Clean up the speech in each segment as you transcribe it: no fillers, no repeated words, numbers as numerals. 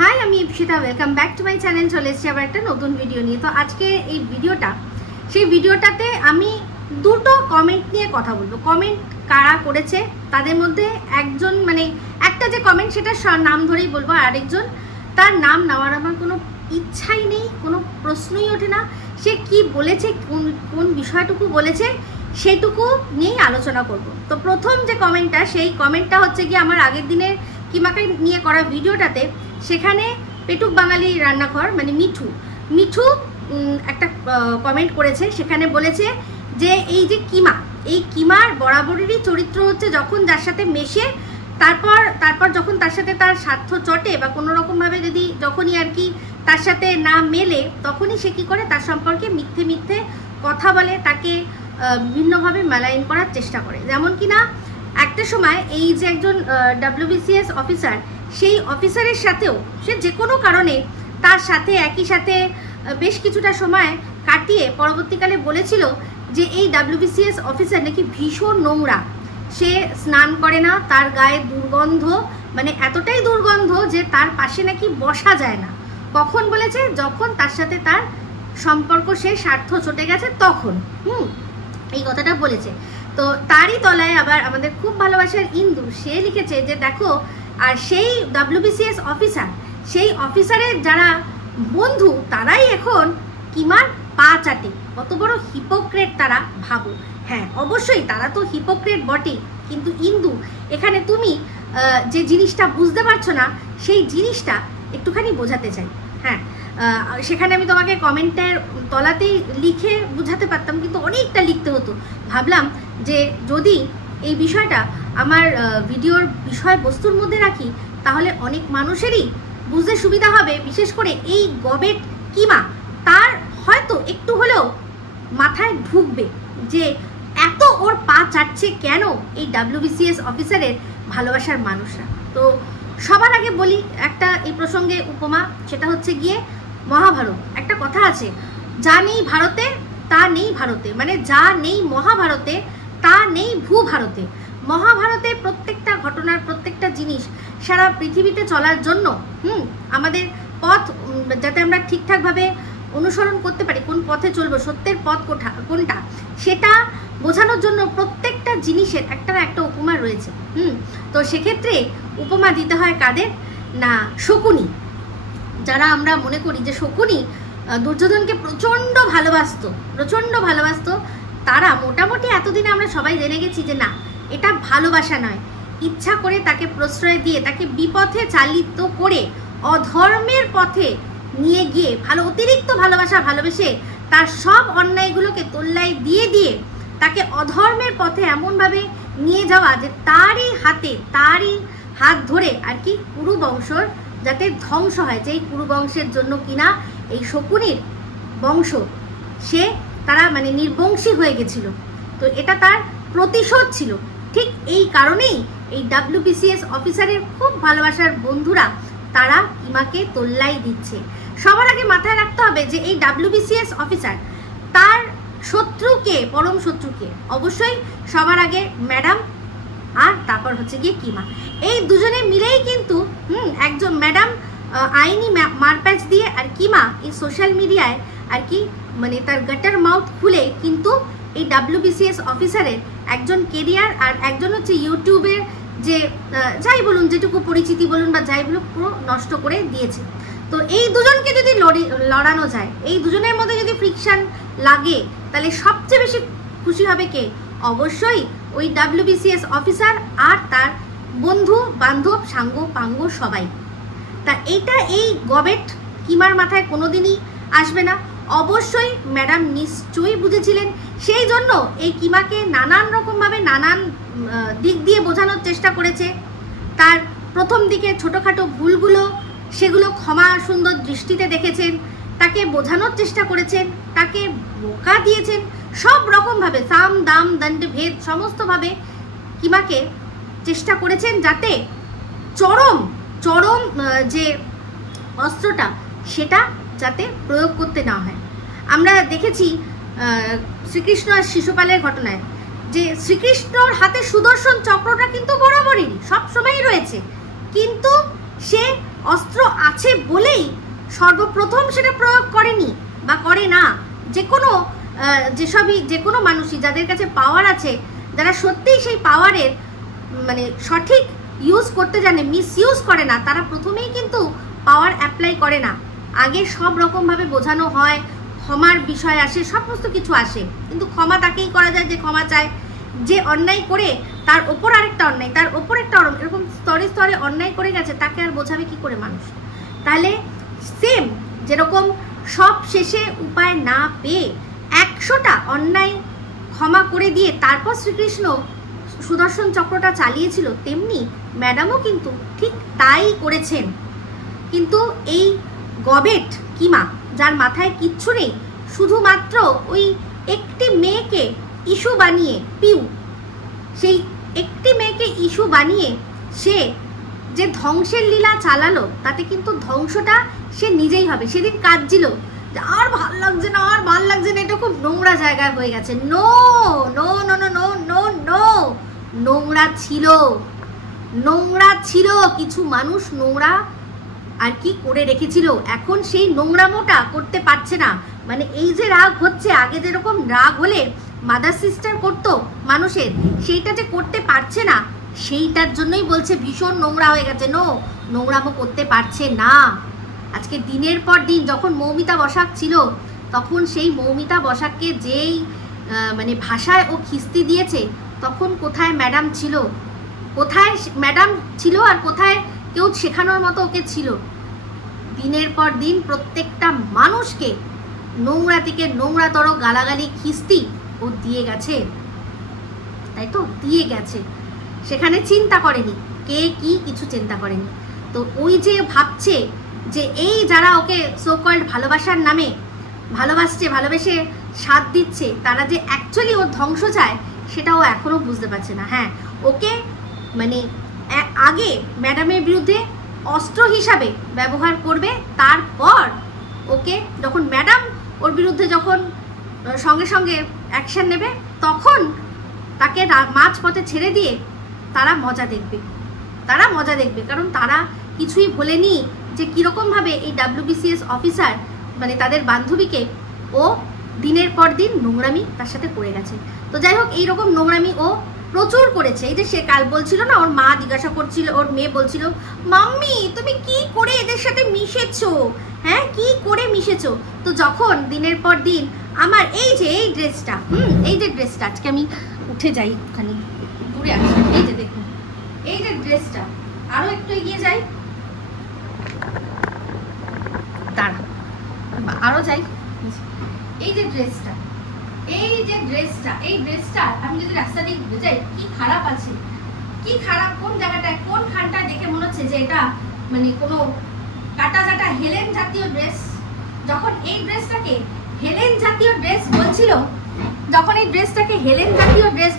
High, আমি Ipsita. Welcome back to my channel. চলে এসেছি আবার একটা নতুন ভিডিও নিয়ে। তো আজকে এই ভিডিওটাতে আমি দুটো কমেন্ট নিয়ে কথা বলবো। কমেন্ট কারা করেছে তাদের মধ্যে একজন, মানে একটা যে কমেন্ট সেটা নাম ধরেই বলবো, আর আরেকজন তার নাম নেওয়ার আমার কোনো ইচ্ছাই নেই, কোনো প্রশ্নই ওঠে না। সে কি বলেছে, কোন বিষয়টুকু বলেছে সেইটুকু নিয়েই আলোচনা করব। তো প্রথম যে কমেন্টটা, সেই কমেন্টটা হচ্ছে কি আমার আগের দিনের কিমাকে নিয়ে করা ভিডিওটাতে। সেখানে পেটুক বাঙালি রান্নাঘর মানে মিঠু একটা কমেন্ট করেছে। সেখানে বলেছে যে এই যে এই কিমার বরাবরেরই চরিত্র হচ্ছে যখন যার সাথে মেশে তারপর যখন তার সাথে তার স্বার্থ চটে বা কোনো রকমভাবে যখনই আর কি তার সাথে না মেলে, তখনই সে কী করে তার সম্পর্কে মিথ্যে কথা বলে, তাকে বিভিন্নভাবে মেলাইন করার চেষ্টা করে। যেমন কি না একটা সময় এই যে একজন WBCS অফিসার, সেই অফিসারের সাথেও সে যে কোনো কারণে তার সাথে একই সাথে বেশ কিছুটা সময় কাটিয়ে পরবর্তীকালে বলেছিল যে এই WBCS অফিসার নাকি ভীষণ নোংরা, সে স্নান করে না, তার গায়ে দুর্গন্ধ, মানে এতটাই দুর্গন্ধ যে তার পাশে নাকি বসা যায় না। কখন বলেছে? যখন তার সাথে তার সম্পর্ক সে স্বার্থ চটে গেছে তখন এই কথাটা বলেছে। তো তারই তলায় আবার আমাদের খুব ভালোবাসার ইন্দু, সে লিখেছে যে দেখো, আর সেই WBCS অফিসার, সেই অফিসারের যারা বন্ধু তারাই এখন কিমার পা চাটে। কত বড় হিপোক্রেট তারা, ভাবো। হ্যাঁ, অবশ্যই তারা তো হিপোক্রেট বটে, কিন্তু ইন্দু এখানে তুমি যে জিনিসটা বুঝতে পারছো না, সেই জিনিসটা একটুখানি বোঝাতে চাই। হ্যাঁ, সেখানে আমি তোমাকে কমেন্টের তলাতেই লিখে বুঝাতে পারতাম, কিন্তু অনেকটা লিখতে হতো। ভাবলাম যে যদি এই বিষয়টা আমার ভিডিওর বিষয়বস্তুর মধ্যে রাখি তাহলে অনেক মানুষেরই বুঝতে সুবিধা হবে। বিশেষ করে এই গবেট কিমা, তার হয়তো একটু হলেও মাথায় ঢুকবে যে এত ওর পা চাটছে কেন এই WBCS অফিসারের ভালোবাসার মানুষরা। তো সবার আগে বলি একটা এই প্রসঙ্গে উপমা, সেটা হচ্ছে গিয়ে মহাভারত। একটা কথা আছে, যা নেই ভারতে তা নেই ভারতে, মানে যা নেই মহাভারতে তা নেই ভূভারতে। মহাভারতের প্রত্যেকটা ঘটনার প্রত্যেকটা জিনিস সারা পৃথিবীতে চলার জন্য আমাদের পথ যাতে আমরা ঠিকঠাকভাবে অনুসরণ করতে পারি, কোন পথে চলবো, সত্যের পথ কোনটা, সেটা বোঝানোর জন্য প্রত্যেকটা জিনিসের একটা না একটা উপমা রয়েছে। তো সেক্ষেত্রে উপমা দিতে হয় কাদের না, শকুনি। যারা আমরা মনে করি যে শকুনি দুর্যোধনকে প্রচণ্ড ভালোবাসতো, তারা মোটামুটি এতদিনে আমরা সবাই জেনে গেছি যে না, এটা ভালোবাসা নয়, ইচ্ছা করে তাকে প্রশ্রয় দিয়ে তাকে বিপথে চালিত করে অধর্মের পথে নিয়ে গিয়ে অতিরিক্ত ভালোবেসে তার সব অন্যায়গুলোকে তোল্লাই দিয়ে তাকে অধর্মের পথে এমনভাবে নিয়ে যাওয়া যে তারই হাত ধরে আর কি কুরু বংশর যাতে ধ্বংস হয়, যে এই কুরু বংশের জন্য কিনা এই শকুনির বংশ তারা মানে নির্বংশী হয়ে গেছিল। তো এটা তার প্রতিশোধ ছিল। ঠিক এই কারণেই এই WBCS অফিসারের খুব ভালোবাসার বন্ধুরা তারা কিমাকে তোল্লাই দিচ্ছে। সবার আগে মাথায় রাখতে হবে যে এই WBCS অফিসার, তার শত্রুকে, পরম শত্রুকে অবশ্যই সবার আগে ম্যাডাম, আর তারপর হচ্ছে গিয়ে কিমা। এই দুজনে মিলেই কিন্তু একজন ম্যাডাম আইনি মারপ্যাচ দিয়ে, আর কিমা এই সোশ্যাল মিডিয়ায় আর কি মানে তার গাটার মাউথ খুলে কিন্তু এই WBCS অফিসারের একজন কেরিয়ার আর একজন হচ্ছে ইউটিউবের যে যাই বলুন, যেটুকু পরিচিতি বলুন বা যাই বলুন, পুরো নষ্ট করে দিয়েছে। তো এই দুজনকে যদি লড়ানো যায়, এই দুজনের মধ্যে যদি ফ্রিকশন লাগে, তাহলে সবচেয়ে বেশি খুশি হবে কে? অবশ্যই ওই WBCS অফিসার আর তার বন্ধু বান্ধব সাঙ্গ পাঙ্গ সবাই। তা এইটা এই গবেট কিমার মাথায় কোনোদিনই আসবে না। অবশ্যই ম্যাডাম নিশ্চয়ই বুঝেছিলেন, সেই জন্য এই কিমাকে নানান রকমভাবে নানান দিক দিয়ে বোঝানোর চেষ্টা করেছে। তার প্রথম দিকে ছোটোখাটো ভুলগুলো সেগুলো ক্ষমা সুন্দর দৃষ্টিতে দেখেছেন, তাকে বোঝানোর চেষ্টা করেছেন, তাকে বোকা দিয়েছেন, সব রকমভাবে সাম দাম দণ্ড ভেদ সমস্তভাবে কিমাকে চেষ্টা করেছেন যাতে চরম যে অস্ত্রটা সেটা যাতে প্রয়োগ করতে না হয়। আমরা দেখেছি শ্রীকৃষ্ণ আর শিশুপালের ঘটনায় যে শ্রীকৃষ্ণর হাতে সুদর্শন চক্রটা কিন্তু বরাবরই সব সময়ই রয়েছে, কিন্তু সে অস্ত্র আছে বলেই সর্বপ্রথম সেটা প্রয়োগ করেনি বা করে না। যে কোনো মানুষই যাদের কাছে পাওয়ার আছে, যারা সত্যিই সেই পাওয়ারের মানে সঠিক ইউজ করতে জানে, মিসইউজ করে না, তারা প্রথমেই কিন্তু পাওয়ার অ্যাপ্লাই করে না। আগে সব রকমভাবে বোঝানো হয়, ক্ষমার বিষয় আসে, সমস্ত কিছু আসে, কিন্তু ক্ষমা তাকেই করা যায় যে ক্ষমা চায়। যে অন্যায় করে তার ওপর আরেকটা অন্যায়, তার ওপর একটা এরকম স্তরে স্তরে অন্যায় করে গেছে, তাকে আর বোঝাবে কি করে মানুষ? তাহলে সেম যেরকম সব শেষে উপায় না পেয়ে 100টা অন্যায় ক্ষমা করে দিয়ে তারপর শ্রীকৃষ্ণ সুদর্শন চক্রটা চালিয়েছিল, তেমনি ম্যাডামও কিন্তু ঠিক তাই করেছেন। কিন্তু এই গবেট কিমা, যার মাথায় কিচ্ছু নেই, শুধুমাত্র ওই একটি মেয়েকে ইস্যু বানিয়ে, সেই একটি মেয়েকে ইস্যু বানিয়ে সে যে ধ্বংসের লীলা চালালো, তাতে কিন্তু ধ্বংসটা সে নিজেই হবে। সেদিন কাঁদছিল যে আর ভাল লাগছে না, আর ভাল লাগছে না, এটা খুব নোংরা জায়গায় হয়ে গেছে। No no no no no no no, নোংরা ছিল, কিছু মানুষ নোংরা আর কি করে রেখেছিল, এখন সেই নোংরামোটা করতে পারছে না। মানে এই যে রাগ হচ্ছে, আগে যেরকম রাগ হলে মাদার সিস্টার করতো মানুষের, সেইটা যে করতে পারছে না, সেইটার জন্যই বলছে ভীষণ নোংরা হয়ে গেছে। নোংরামো করতে পারছে না। আজকে দিনের পর দিন যখন মৌমিতা বসাক ছিল, তখন সেই মৌমিতা বসাককে যেই মানে ভাষায় ও খিস্তি দিয়েছে, তখন কোথায় ম্যাডাম ছিল, আর কোথায় কেউ শেখানোর মতো ওকে ছিল? দিনের পর দিন প্রত্যেকটা মানুষকে নোংরা থেকে নোংরাতর গালাগালি খিস্তি ও দিয়ে গেছে, তাই তো দিয়ে গেছে। সেখানে চিন্তা করেনি কে কি, কিছু চিন্তা করেনি। তো ওই যে ভাবছে যে এই যারা ওকে সো কল্ড ভালোবাসার নামে ভালোবেসে সাথ দিচ্ছে, তারা যে অ্যাকচুয়ালি ওর ধ্বংস চায়, সেটা ও এখনো বুঝতে পারছে না। হ্যাঁ, ওকে মানে আগে ম্যাডামের বিরুদ্ধে অস্ত্র হিসাবে ব্যবহার করবে, তারপর ওকে যখন ম্যাডাম ওর বিরুদ্ধে যখন সঙ্গে সঙ্গে অ্যাকশন নেবে, তখন তাকে মাঝপথে ছেড়ে দিয়ে তারা মজা দেখবে। কারণ তারা কিছুই ভোলেনি যে কীরকমভাবে এই WBCS অফিসার মানে তাদের বান্ধবীকে ও দিনের পর দিন নোংরামি তার সাথে করে গেছে। তো যাই হোক, এইরকম নোংরামি ও প্রচুর করেছে। এই যে সে কাল বলছিল না, ওর মা জিজ্ঞাসা করছিল, ওর মেয়ে বলছিল, মাম্মি তুমি কি করে এদের সাথে মিশেছো, হ্যাঁ কি করে মিশেছো? তো যখন দিনের পর দিন আমার এই ড্রেসটা আজকে আমি উঠে যাই, ওখানে দূরে আসি, এই যে দেখুন এই যে ড্রেসটা, আরো একটু এগিয়ে যাই, দাঁড়া আরো যাই, এই যে ড্রেসটা আমি যদি রাস্তা দিয়ে ঘুরে যাই, কি খারাপ আছে, কি খারাপ, কোন জায়গাটায় কোন খানটা দেখে মনে হচ্ছে যে এটা মানে কোনো কাটা হেলেন জাতীয় ড্রেস। যখন এই ড্রেসটাকে হেলেন জাতীয় ড্রেস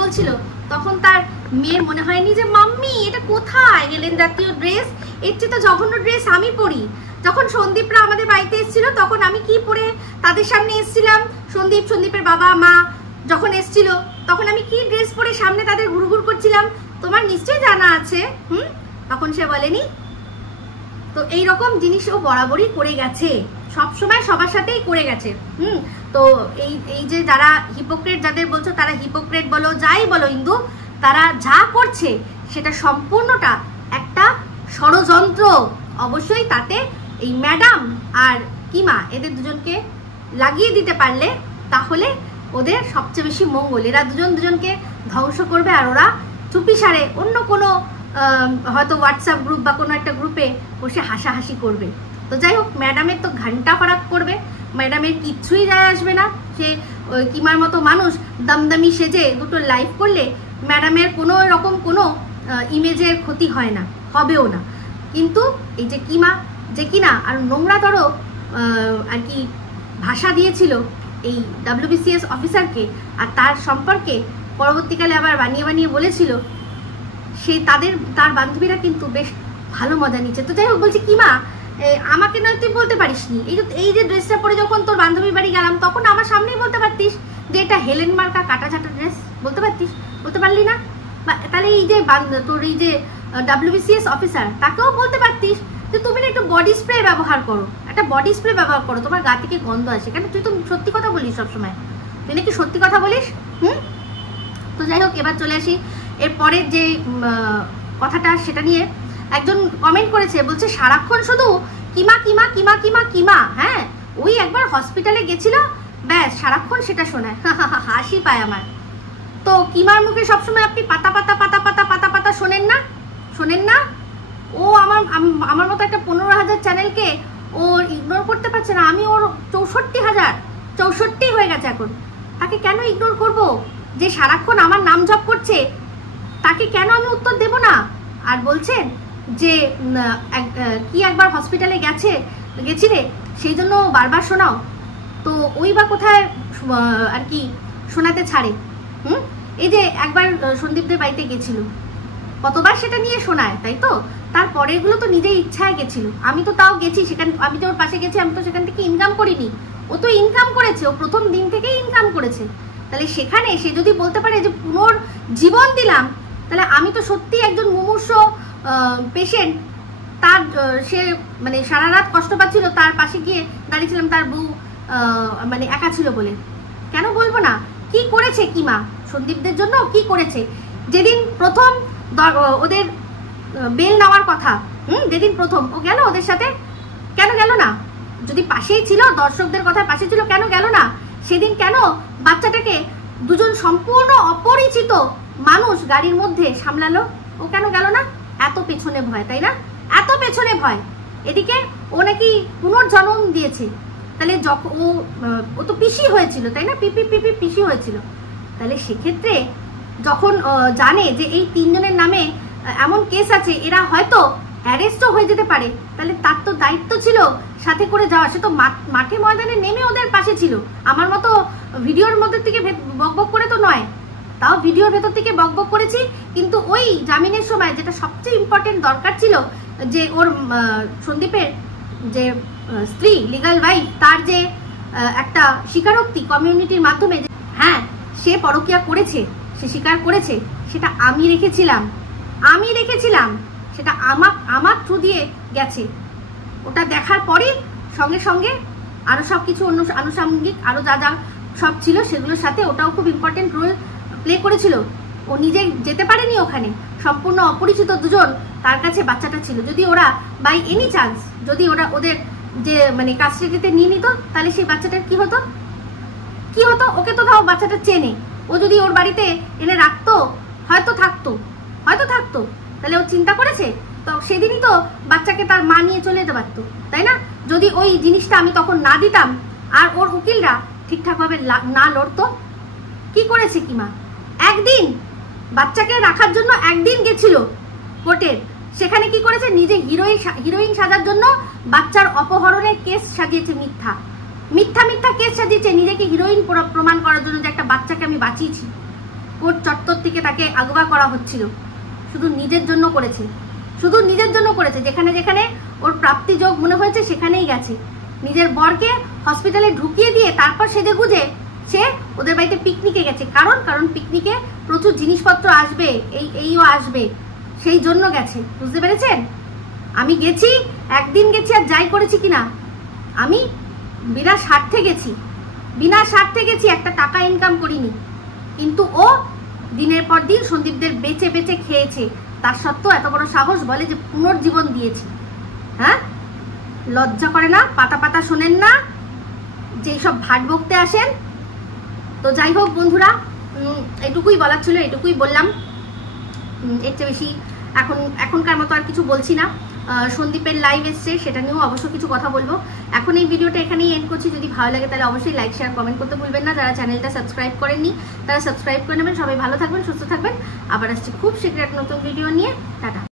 বলছিল, তখন তার মেয়ের মনে হয়নি যে মাম্মি এটা কোথায় হেলেন জাতীয় ড্রেস, এর চেয়ে তো জঘন্য ড্রেস আমি পরি। যখন সন্দীপরা আমাদের বাড়িতে এসেছিল, তখন আমি কি পরে তাদের সামনে এসেছিলাম, সন্দীপের বাবা মা যখন এসেছিল, তখন আমি কি ড্রেস পরে সামনে তাদের ঘুরঘুর করছিলাম, তোমার নিশ্চয়ই জানা আছে। তখন সে বলেনি। তো এইরকম জিনিস ও বরাবরই করে গেছে, সবসময় সবার সাথেই করে গেছে। তো এই যে যারা হিপোক্রেট যাদের বলছো, তারা হিপোক্রেট বলো, যাই বলো, কিন্তু তারা যা করছে সেটা সম্পূর্ণটা একটা ষড়যন্ত্র। অবশ্যই তাতে এই ম্যাডাম আর কিমা এদের দুজনকে লাগিয়ে দিতে পারলে তাহলে ওদের সবচেয়ে বেশি মঙ্গল। এরা দুজনকে ধ্বংস করবে, আর ওরা চুপিসারে অন্য কোনো হয়তো হোয়াটসঅ্যাপ গ্রুপ বা কোনো একটা গ্রুপে বসে হাসাহাসি করবে। তো যাই হোক, ম্যাডামের তো ঘন্টা ফারাক করবে, ম্যাডামের কিচ্ছুই যায় আসবে না। সে কিমার মতো মানুষ দমদমি সেজে দুটো লাইভ করলে ম্যাডামের কোনো রকম কোনো ইমেজের ক্ষতি হয় না, হবেও না। কিন্তু এই যে কিমা যে কিনা আর নোংরাতর আর কি ভাষা দিয়েছিল এই WBCS অফিসারকে, আর তার সম্পর্কে পরবর্তীকালে আবার বানিয়ে বলেছিল, সেই তার বান্ধবীরা কিন্তু বেশ ভালো মজা নিচ্ছে। তো যাই হোক, বলছি কিমা আমাকে নয় তুই বলতে পারিসনি, এই যে ড্রেসটা পরে যখন তোর বান্ধবীর বাড়ি গেলাম, তখন আমার সামনেই বলতে পারতিস যে এটা হেলেন মার্কা কাটাছাটা ড্রেস, বলতে পারলি না? বা তাহলে এই যে তোর এই যে WBCS অফিসার, তাকেও বলতে পারতিস যে তুমি না একটু বডি স্প্রে ব্যবহার করো, একটা বডি স্প্রে ব্যবহার করো, তোমার গা থেকে গন্ধ আসে। কেন তুই তো সত্যি কথা বলিস সবসময়, তুই নাকি সত্যি কথা বলিস। তো যাই হোক, এবার চলে আসি এর পরের যে কথাটা, সেটা নিয়ে একজন কমেন্ট করেছে, বলছে সারাক্ষণ শুধু কিমা কিমা কিমা কিমা কিমা। হ্যাঁ, ওই একবার হসপিটালে গেছিল, ব্যাস সারাক্ষণ সেটা শোনায়, হাসি পায় আমার। তো কিমার মুখে সবসময় আপনি পাতা পাতা পাতা পাতা পাতা পাতা শোনেন না, শোনেন না? ও আমার মতো একটা 15,000 চ্যানেলকে ও ইগনোর করতে পারছে না। আমি ওর 64,000 হয়ে গেছে এখন, তাকে কেন ইগনোর করব? যে সারাক্ষণ আমার নাম জপ করছে, তাকে কেন আমি উত্তর দেব না? আর বলছেন যে কি একবার হসপিটালে গেছিলে সেই জন্য বারবার শোনাও। তো ওই বা কোথায় আর কি শোনাতে ছাড়ে? এই যে একবার সন্দীপদের বাড়িতে গেছিল, কতবার সেটা নিয়ে শোনায়, তাই তো? তারপরেরগুলো তো নিজের ইচ্ছায় গেছিল, আমি তো তাও গেছি সেখানে, আমি তো ওর পাশে গেছি, আমি তো সেখান থেকে ইনকাম করিনি, ও তো ইনকাম করেছে, ও প্রথম দিন থেকেই ইনকাম করেছে। তাহলে সেখানে সে যদি বলতে পারে যে পুনর্জীবন দিলাম, তাহলে আমি তো সত্যি একজন মুমূর্ষ পেশেন্ট, তার সে মানে সারা রাত কষ্ট পাচ্ছিল, তার পাশে গিয়ে দাঁড়িয়েছিলাম, তার বউ মানে একা ছিল বলে। কেন বলবো না? কি করেছে কিমা সন্দীপদের জন্য, কি করেছে? যেদিন প্রথম ওদের বেল নেওয়ার কথা, যেদিন প্রথম ও গেল ওদের সাথে, কেন গেল না? যদি পাশেই ছিল, দর্শকদের কথায় পাশে ছিল, কেন গেল না সেদিন? কেন বাচ্চাটাকে দুজন সম্পূর্ণ অপরিচিত মানুষ গাড়ির মধ্যে সামলালো? ও কেন গেল না? এত পেছনে ভয়, তাই না? এত পেছনে ভয়। এদিকে ও নাকি পুনর্জন্ম দিয়েছে, তাহলে যখন ও তো পিসি হয়েছিল, তাই না? পিসি হয়েছিল। তাহলে সেক্ষেত্রে যখন জানে যে এই 3 জনের নামে এমন কেস আছে, এরা হয়তো অ্যারেস্টও হয়ে যেতে পারে, তাহলে তার তো দায়িত্ব ছিল সাথে করে যাওয়া। সে তো মাঠে ময়দানে নেমে ওদের পাশে ছিল। আমার মতো ভিডিওর মধ্যে থেকে বকবক করে তো নয়, তাও ভিডিওর ভেতর থেকে বকবক করেছি, কিন্তু ওই জামিনের সময় যেটা সবচেয়ে ইম্পর্টেন্ট দরকার ছিল, যে ওর সন্দীপের যে স্ত্রী, লিগাল ওয়াইফ, তার যে একটা স্বীকারোক্তি কমিউনিটির মাধ্যমে, হ্যাঁ সে পরকীয়া করেছে, সে স্বীকার করেছে, সেটা আমি রেখেছিলাম, সেটা আমার থ্রু দিয়ে গেছে। ওটা দেখার পরই সঙ্গে সঙ্গে আরও সব কিছু আনুষঙ্গিক আরও যা যা সব ছিল সেগুলোর সাথে ওটাও খুব ইম্পর্টেন্ট রোল প্লে করেছিল। ও নিজে যেতে পারেনি ওখানে, সম্পূর্ণ অপরিচিত দুজন তার কাছে বাচ্চাটা ছিল। যদি ওরা বাই এনি চান্স যদি ওদের যে মানে কাস্টাডিতে নিয়ে নিত, তাহলে সেই বাচ্চাটার কি হতো? ওকে তো তাও বাচ্চাটা চেনে, ও যদি ওর বাড়িতে এনে রাখতো, হয়তো থাকতো। তাহলে ও চিন্তা করেছে তো সেদিনই তো বাচ্চাকে তার মা নিয়ে চলে যেতে পারতো, তাই না? যদি ওই জিনিসটা আমি তখন না দিতাম আর ওর উকিলরা ঠিকঠাকভাবে না লড়তো। কি করেছে কিমা? একদিন বাচ্চাকে রাখার জন্য একদিন গেছিল কোর্টের, সেখানে কি করেছে? নিজে হিরোইন সাজার জন্য বাচ্চার অপহরণের কেস সাজিয়েছে, মিথ্যা কেস সাজিয়েছে, নিজেকে হিরোইন প্রমাণ করার জন্য যে একটা বাচ্চাকে আমি বাঁচিয়েছি। কোর্ট চত্বর থেকে তাকে আগুয়া করা হচ্ছিল, শুধু নিজের জন্য করেছে। যেখানে যেখানে ওর প্রাপ্তিযোগ মনে হয়েছে সেখানেই গেছে, নিজের বরকে হসপিটালে ঢুকিয়ে দিয়ে তারপর সেজে গুজে সে ওদের বাড়িতে পিকনিকে গেছে। কারণ পিকনিকে প্রচুর জিনিসপত্র আসবে, এইও আসবে, সেই জন্য গেছে। বুঝতে পেরেছেন? আমি গেছি, একদিন গেছি, আর যাই করেছি কিনা, আমি বিনা স্বার্থে গেছি, একটা টাকা ইনকাম করিনি। কিন্তু ও দিনের পর দিন সন্দীপদের বেচে বেচে খেয়েছে, তার সত্ত্বেও এত বড় সাহস বলে যে পুনর্জীবন দিয়েছি। হ্যাঁ, লজ্জা করে না? পাতা পাতা শোনেন না, যেসব ভাট বকতে আসেন। তো যাই হোক বন্ধুরা, এটুকুই বলার ছিল, এটুকুই বললাম। এর চেয়ে বেশি এখনকার মতো আর কিছু বলছি না। সন্দীপের লাইভ এসছে, সেটা নিয়েও অবশ্য কিছু কথা বলবো। এখন এই ভিডিওটা এখানেই এন্ড করছি। যদি ভালো লাগে তাহলে অবশ্যই লাইক, শেয়ার, কমেন্ট করতে ভুলবেন না। যারা চ্যানেলটা সাবস্ক্রাইব করেননি তারা সাবস্ক্রাইব করে নেবেন। সবাই ভালো থাকবেন, সুস্থ থাকবেন। আবার আসছি খুব শীঘ্রই একটা নতুন ভিডিও নিয়ে। টাটা।